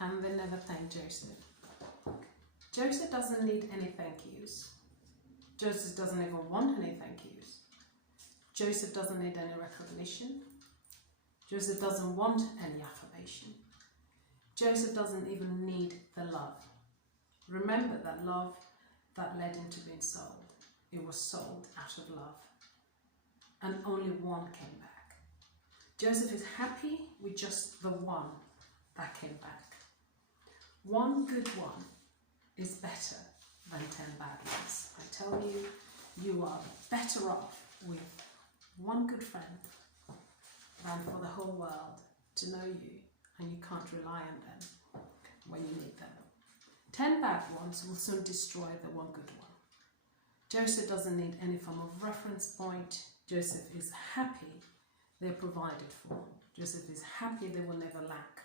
and they never thanked Joseph. Joseph doesn't need any thank yous. Joseph doesn't even want any thank yous. Joseph doesn't need any recognition. Joseph doesn't want any affirmation. Joseph doesn't even need the love. Remember that love that led him to being sold. It was sold out of love. And only one came back. Joseph is happy with just the one that came back. One good one is better than 10 bad ones. I tell you, you are better off with one good friend than for the whole world to know you and you can't rely on them when you need them. 10 bad ones will soon destroy the one good one. Joseph doesn't need any form of reference point. Joseph is happy they're provided for. Joseph is happy they will never lack.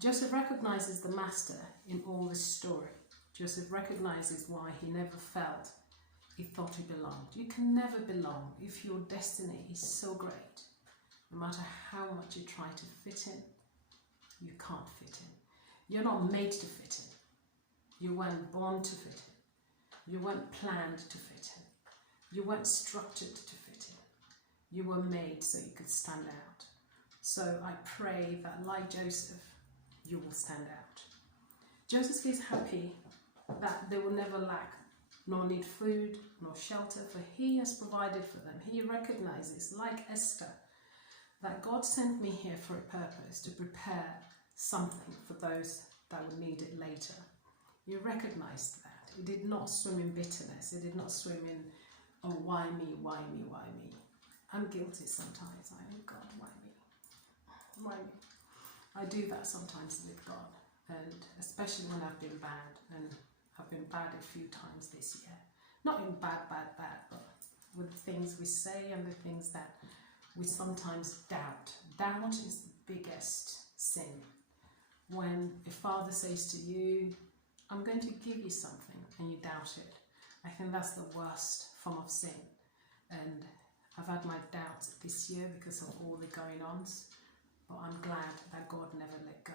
Joseph recognizes the master in all this story. Joseph recognizes why he never felt he thought he belonged. You can never belong if your destiny is so great. No matter how much you try to fit in, you can't fit in. You're not made to fit in. You weren't born to fit in. You weren't planned to fit in. You weren't structured to fit in. You were made so you could stand out. So I pray that, like Joseph, you will stand out. Joseph is happy that they will never lack, nor need food, nor shelter, for he has provided for them. He recognizes, like Esther, that God sent me here for a purpose, to prepare something for those that will need it later. He recognized that. He did not swim in bitterness. He did not swim in, oh, why me, why me, why me? I'm guilty sometimes. I am, God, why me? Why me? I do that sometimes with God, and especially when I've been bad, and I've been bad a few times this year. Not in bad, but with the things we say and the things that we sometimes doubt. Doubt is the biggest sin. When a father says to you, I'm going to give you something, and you doubt it, I think that's the worst form of sin. And I've had my doubts this year because of all the going-ons, but I'm glad that God never let go.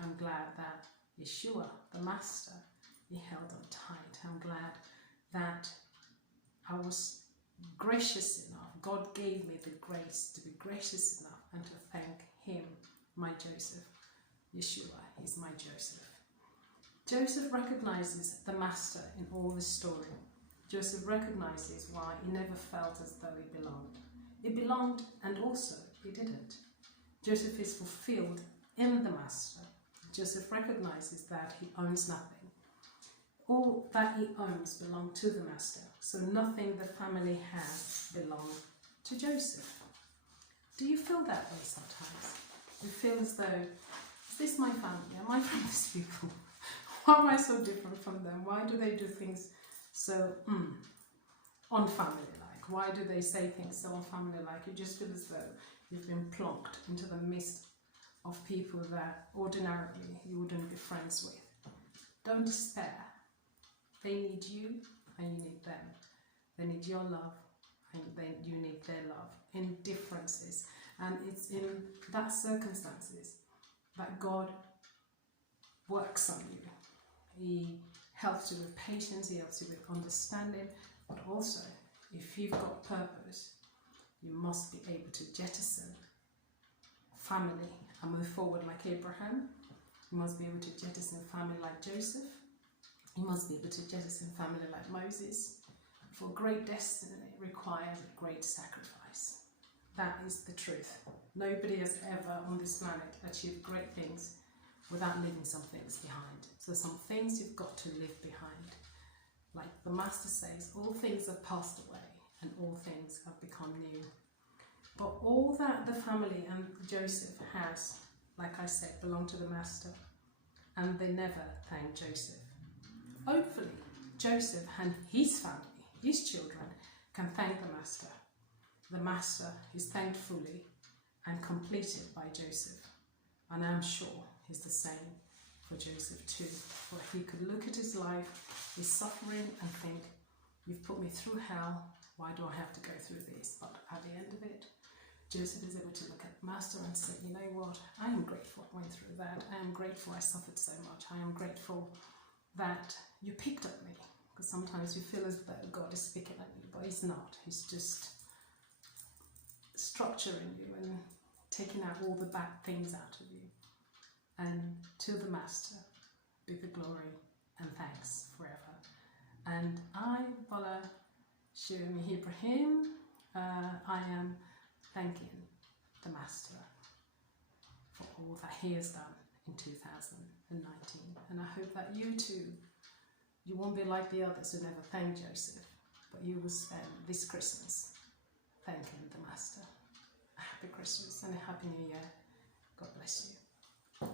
I'm glad that Yeshua, the Master, he held on tight. I'm glad that I was gracious enough. God gave me the grace to be gracious enough and to thank him, my Joseph. Yeshua is my Joseph. Joseph recognizes the Master in all this story. Joseph recognizes why he never felt as though he belonged. He belonged, and also he didn't. Joseph is fulfilled in the Master. Joseph recognizes that he owns nothing. All that he owns belongs to the Master, so nothing the family has belonged to Joseph. Do you feel that way sometimes? You feel as though, is this my family? Am I from these people? Why am I so different from them? Why do they do things so unfamily-like? Why do they say things so unfamily-like? You just feel as though you've been plunked into the midst of people that ordinarily you wouldn't be friends with. Don't despair. They need you and you need them. They need your love and you need their love in differences. And it's in that circumstances that God works on you. He helps you with patience, he helps you with understanding, but also if you've got purpose, you must be able to jettison family and move forward like Abraham. You must be able to jettison family like Joseph. You must be able to jettison family like Moses. For great destiny requires a great sacrifice. That is the truth. Nobody has ever on this planet achieved great things without leaving some things behind. So some things you've got to leave behind. Like the Master says, all things have passed away and all things have become new. But all that the family and Joseph has, like I said, belong to the Master. And they never thank Joseph. Hopefully, Joseph and his family, his children, can thank the Master. The Master is thanked fully and completed by Joseph. And I'm sure he's the same for Joseph too. For he could look at his life, his suffering, and think, you've put me through hell, why do I have to go through this? But at the end of it, Joseph is able to look at the Master and say, you know what, I am grateful I went through that. I am grateful I suffered so much. I am grateful that you picked up me. Because sometimes you feel as though God is speaking at you, but he's not. He's just structuring you and taking out all the bad things out of you. And to the Master be the glory and thanks forever. And I, Bola Shiomi Ibrahim, I am thanking the Master for all that he has done in 2019. And I hope that you too, you won't be like the others who never thanked Joseph, but you will spend this Christmas thanking the Master. A happy Christmas and a happy New Year. God bless you.